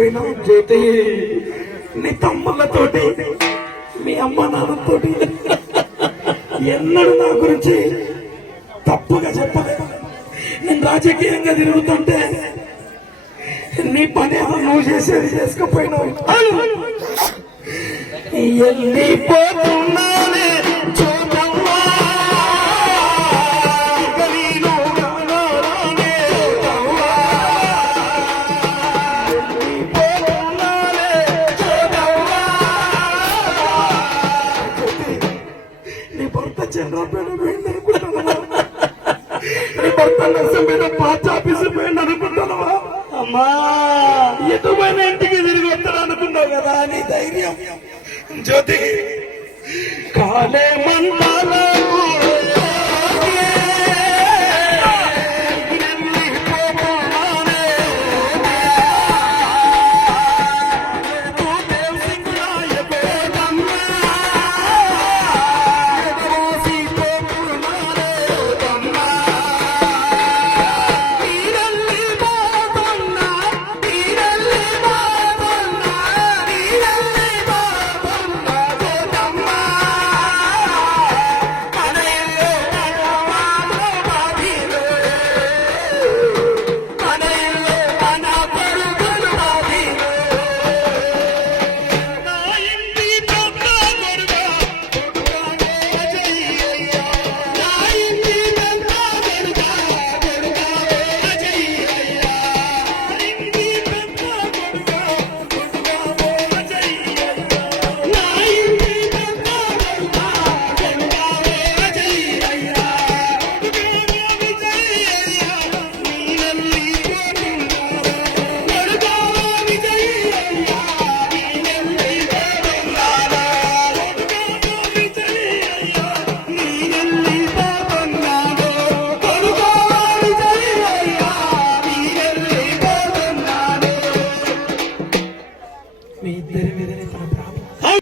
మర్చిపోయినావు జ్యోతి. నీ తమ్ముళ్ళతోటి మీ అమ్మ నాన్నతోటి ఎన్నడూ నా గురించి తప్పుగా చెప్పలేదు. నేను రాజకీయంగా తిరుగుతుంటే నీ పని నువ్వు చేసేది చేసుకుపోయినావు. వెళ్ళిపోతున్నానే చూడమ్మా, గలీలో గానాలనే చూడమ్మా. వెళ్ళిపోతున్నానే చూడమ్మా. నీ భర్త చంద్రపేట పోయింది అనుకుంటున్నావా? నీ భర్త నర్సంపేట పార్టీ ఆఫీసు పోయింది అనుకుంటున్నావా? అమ్మా, ఎటువైనా ఇంటికి తిరిగి వస్తాడు అనుకున్నావు కదా నీ ధైర్యం జ్యోతి. కాలే మండల